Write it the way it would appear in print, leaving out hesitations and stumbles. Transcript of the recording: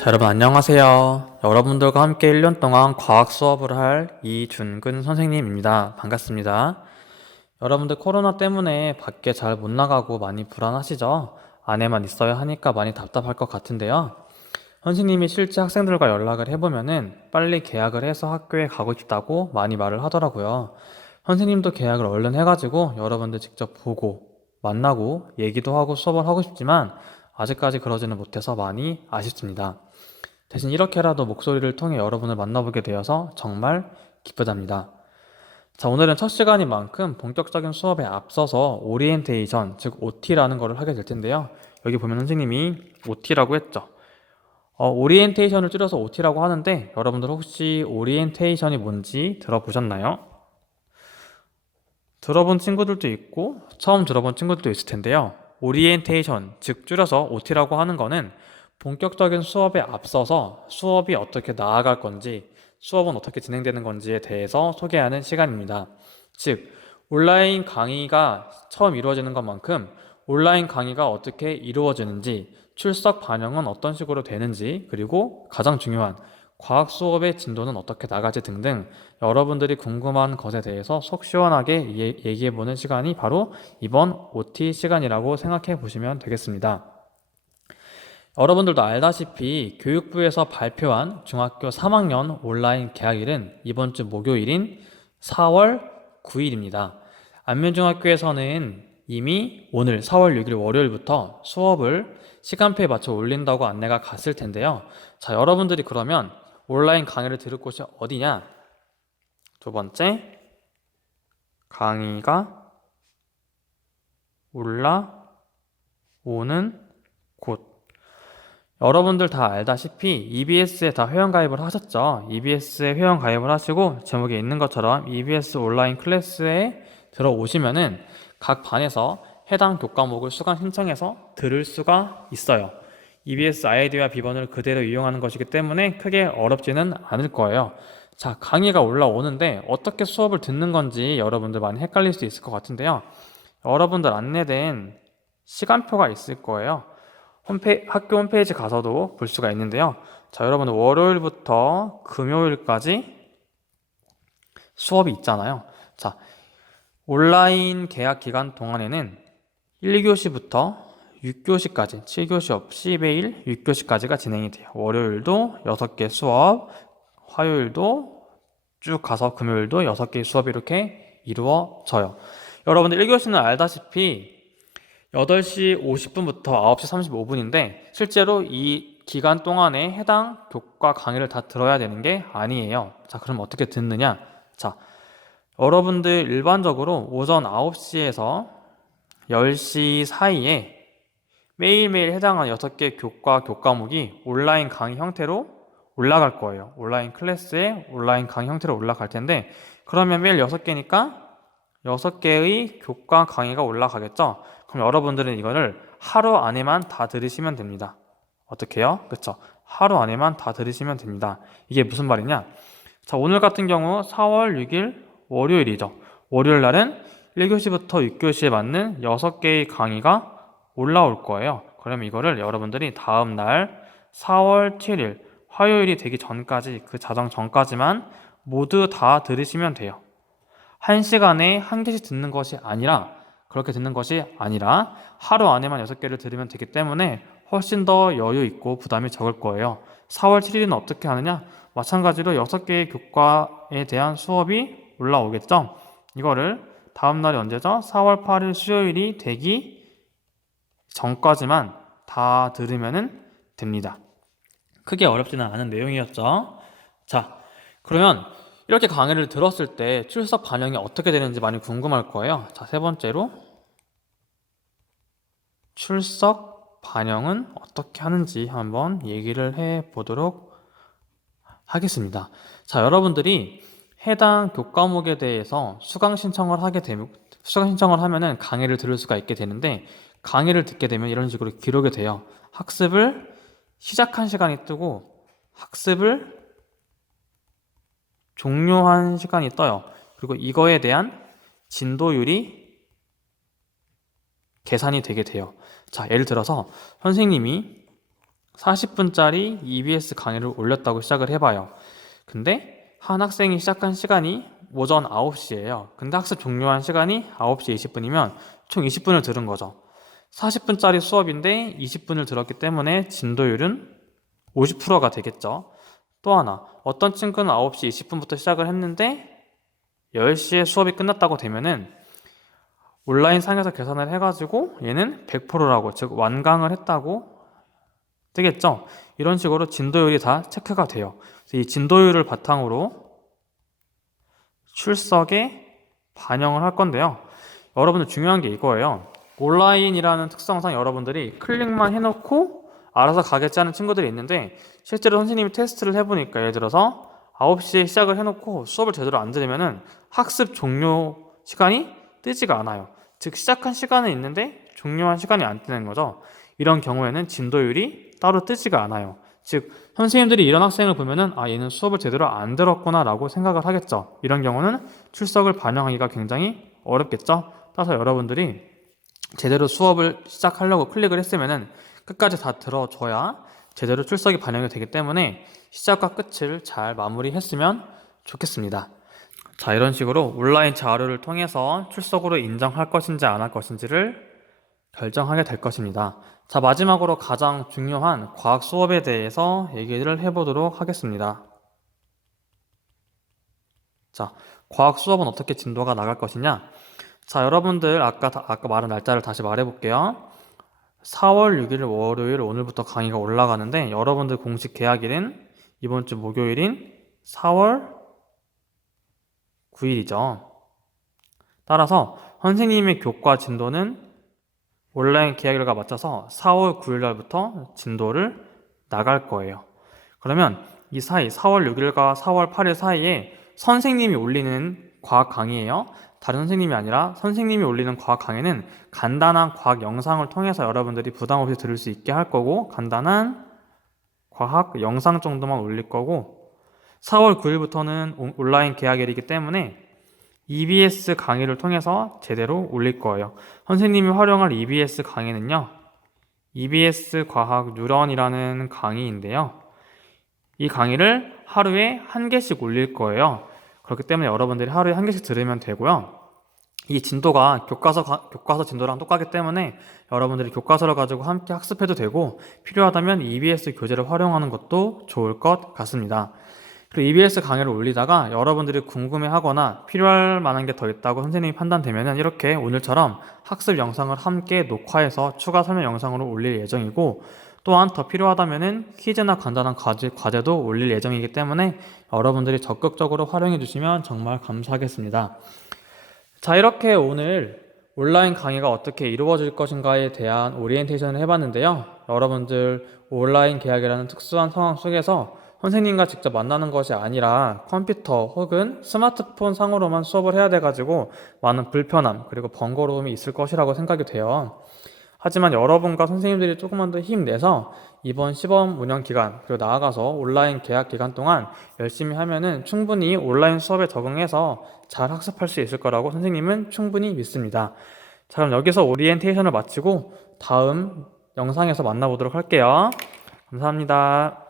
자, 여러분 안녕하세요. 여러분들과 함께 1년 동안 과학 수업을 할 이준근 선생님입니다. 반갑습니다. 여러분들 코로나 때문에 밖에 잘 못 나가고 많이 불안하시죠? 안에만 있어야 하니까 많이 답답할 것 같은데요. 선생님이 실제 학생들과 연락을 해보면은 빨리 계약을 해서 학교에 가고 싶다고 많이 말을 하더라고요. 선생님도 계약을 얼른 해가지고 여러분들 직접 보고 만나고 얘기도 하고 수업을 하고 싶지만 아직까지 그러지는 못해서 많이 아쉽습니다. 대신 이렇게라도 목소리를 통해 여러분을 만나보게 되어서 정말 기쁘답니다. 자, 오늘은 첫 시간인 만큼 본격적인 수업에 앞서서 오리엔테이션, 즉 OT라는 거를 하게 될 텐데요. 여기 보면 선생님이 OT라고 했죠. 오리엔테이션을 줄여서 OT라고 하는데 여러분들 혹시 오리엔테이션이 뭔지 들어보셨나요? 들어본 친구들도 있고 처음 들어본 친구들도 있을 텐데요. 오리엔테이션, 즉 줄여서 OT라고 하는 거는 본격적인 수업에 앞서서 수업이 어떻게 나아갈 건지, 수업은 어떻게 진행되는 건지에 대해서 소개하는 시간입니다. 즉, 온라인 강의가 처음 이루어지는 것만큼 온라인 강의가 어떻게 이루어지는지, 출석 반영은 어떤 식으로 되는지, 그리고 가장 중요한 과학 수업의 진도는 어떻게 나갈지 등등 여러분들이 궁금한 것에 대해서 속 시원하게 얘기해보는 시간이 바로 이번 OT 시간이라고 생각해 보시면 되겠습니다. 여러분들도 알다시피 교육부에서 발표한 중학교 3학년 온라인 개학일은 이번 주 목요일인 4월 9일입니다. 안면중학교에서는 이미 오늘 4월 6일 월요일부터 수업을 시간표에 맞춰 올린다고 안내가 갔을 텐데요. 자, 여러분들이 그러면 온라인 강의를 들을 곳이 어디냐? 두 번째, 강의가 올라오는 곳. 여러분들 다 알다시피 EBS에 다 회원가입을 하셨죠? EBS에 회원가입을 하시고 제목에 있는 것처럼 EBS 온라인 클래스에 들어오시면은 각 반에서 해당 교과목을 수강 신청해서 들을 수가 있어요. EBS 아이디와 비번을 그대로 이용하는 것이기 때문에 크게 어렵지는 않을 거예요. 자, 강의가 올라오는데 어떻게 수업을 듣는 건지 여러분들 많이 헷갈릴 수 있을 것 같은데요. 여러분들 안내된 시간표가 있을 거예요. 학교 홈페이지 가서도 볼 수가 있는데요. 자, 여러분들 월요일부터 금요일까지 수업이 있잖아요. 자, 온라인 개학 기간 동안에는 1교시부터 6교시까지 7교시 없이 매일 6교시까지가 진행이 돼요. 월요일도 6개 수업, 화요일도 쭉 가서 금요일도 6개 수업이 이렇게 이루어져요. 여러분들 1교시는 알다시피 8시 50분부터 9시 35분인데 실제로 이 기간 동안에 해당 교과 강의를 다 들어야 되는 게 아니에요. 자, 그럼 어떻게 듣느냐? 자, 여러분들 일반적으로 오전 9시에서 10시 사이에 매일매일 해당하는 6개 교과목이 온라인 강의 형태로 올라갈 거예요. 온라인 클래스에 온라인 강의 형태로 올라갈 텐데 그러면 매일 6개니까 6개의 교과 강의가 올라가겠죠? 그럼 여러분들은 이거를 하루 안에만 다 들으시면 됩니다. 어떻게 해요? 그쵸? 하루 안에만 다 들으시면 됩니다. 이게 무슨 말이냐? 자, 오늘 같은 경우 4월 6일 월요일이죠. 월요일 날은 1교시부터 6교시에 맞는 6개의 강의가 올라올 거예요. 그럼 이거를 여러분들이 다음 날 4월 7일 화요일이 되기 전까지 그 자정 전까지만 모두 다 들으시면 돼요. 1시간에 한 개씩 듣는 것이 아니라 그렇게 듣는 것이 아니라 하루 안에만 6개를 들으면 되기 때문에 훨씬 더 여유 있고 부담이 적을 거예요. 4월 7일은 어떻게 하느냐? 마찬가지로 6개의 교과에 대한 수업이 올라오겠죠? 이거를 다음 날이 언제죠? 4월 8일 수요일이 되기 전까지만 다 들으면 됩니다. 크게 어렵지는 않은 내용이었죠. 자, 그러면 이렇게 강의를 들었을 때 출석 반영이 어떻게 되는지 많이 궁금할 거예요. 자, 세 번째로 출석 반영은 어떻게 하는지 한번 얘기를 해 보도록 하겠습니다. 자, 여러분들이 해당 교과목에 대해서 수강 신청을 하면은 강의를 들을 수가 있게 되는데 강의를 듣게 되면 이런 식으로 기록이 돼요. 학습을 시작한 시간이 뜨고 학습을 종료한 시간이 떠요. 그리고 이거에 대한 진도율이 계산이 되게 돼요. 자, 예를 들어서 선생님이 40분짜리 EBS 강의를 올렸다고 시작을 해봐요. 근데 한 학생이 시작한 시간이 오전 9시예요. 근데 학습 종료한 시간이 9시 20분이면 총 20분을 들은 거죠. 40분짜리 수업인데 20분을 들었기 때문에 진도율은 50%가 되겠죠. 또 하나, 어떤 친구는 9시 20분부터 시작을 했는데 10시에 수업이 끝났다고 되면은 온라인 상에서 계산을 해가지고 얘는 100%라고, 즉 완강을 했다고 뜨겠죠. 이런 식으로 진도율이 다 체크가 돼요. 그래서 이 진도율을 바탕으로 출석에 반영을 할 건데요. 여러분들 중요한 게 이거예요. 온라인이라는 특성상 여러분들이 클릭만 해놓고 알아서 가겠지 하는 친구들이 있는데, 실제로 선생님이 테스트를 해보니까 예를 들어서 9시에 시작을 해놓고 수업을 제대로 안 들으면은 학습 종료 시간이 뜨지가 않아요. 즉 시작한 시간은 있는데 종료한 시간이 안 뜨는 거죠. 이런 경우에는 진도율이 따로 뜨지가 않아요. 즉 선생님들이 이런 학생을 보면은 아, 얘는 수업을 제대로 안 들었구나 라고 생각을 하겠죠. 이런 경우는 출석을 반영하기가 굉장히 어렵겠죠. 따라서 여러분들이 제대로 수업을 시작하려고 클릭을 했으면은 끝까지 다 들어줘야 제대로 출석이 반영이 되기 때문에 시작과 끝을 잘 마무리했으면 좋겠습니다. 자, 이런 식으로 온라인 자료를 통해서 출석으로 인정할 것인지 안 할 것인지를 결정하게 될 것입니다. 자, 마지막으로 가장 중요한 과학 수업에 대해서 얘기를 해보도록 하겠습니다. 자, 과학 수업은 어떻게 진도가 나갈 것이냐? 자, 여러분들 아까 말한 날짜를 다시 말해볼게요. 4월 6일 월요일 오늘부터 강의가 올라가는데 여러분들 공식 개학일은 이번 주 목요일인 4월 9일이죠. 따라서 선생님의 교과 진도는 온라인 개학일과 맞춰서 4월 9일 날부터 진도를 나갈 거예요. 그러면 이 사이 4월 6일과 4월 8일 사이에 선생님이 올리는 과학 강의예요. 다른 선생님이 아니라 선생님이 올리는 과학 강의는 간단한 과학 영상을 통해서 여러분들이 부담 없이 들을 수 있게 할 거고, 간단한 과학 영상 정도만 올릴 거고, 4월 9일부터는 온라인 개학일이기 때문에 EBS 강의를 통해서 제대로 올릴 거예요. 선생님이 활용할 EBS 강의는요, EBS 과학 뉴런이라는 강의인데요. 이 강의를 하루에 한 개씩 올릴 거예요. 그렇기 때문에 여러분들이 하루에 한 개씩 들으면 되고요. 이 진도가 교과서 진도랑 똑같기 때문에 여러분들이 교과서를 가지고 함께 학습해도 되고, 필요하다면 EBS 교재를 활용하는 것도 좋을 것 같습니다. 그리고 EBS 강의를 올리다가 여러분들이 궁금해하거나 필요할 만한 게 더 있다고 선생님이 판단되면 이렇게 오늘처럼 학습 영상을 함께 녹화해서 추가 설명 영상으로 올릴 예정이고, 또한 더 필요하다면 퀴즈나 간단한 과제도 올릴 예정이기 때문에 여러분들이 적극적으로 활용해 주시면 정말 감사하겠습니다. 자, 이렇게 오늘 온라인 강의가 어떻게 이루어질 것인가에 대한 오리엔테이션을 해봤는데요. 여러분들 온라인 개학이라는 특수한 상황 속에서 선생님과 직접 만나는 것이 아니라 컴퓨터 혹은 스마트폰 상으로만 수업을 해야 돼가지고 많은 불편함 그리고 번거로움이 있을 것이라고 생각이 돼요. 하지만 여러분과 선생님들이 조금만 더 힘내서 이번 시범 운영 기간 그리고 나아가서 온라인 개학 기간 동안 열심히 하면은 충분히 온라인 수업에 적응해서 잘 학습할 수 있을 거라고 선생님은 충분히 믿습니다. 자, 그럼 여기서 오리엔테이션을 마치고 다음 영상에서 만나보도록 할게요. 감사합니다.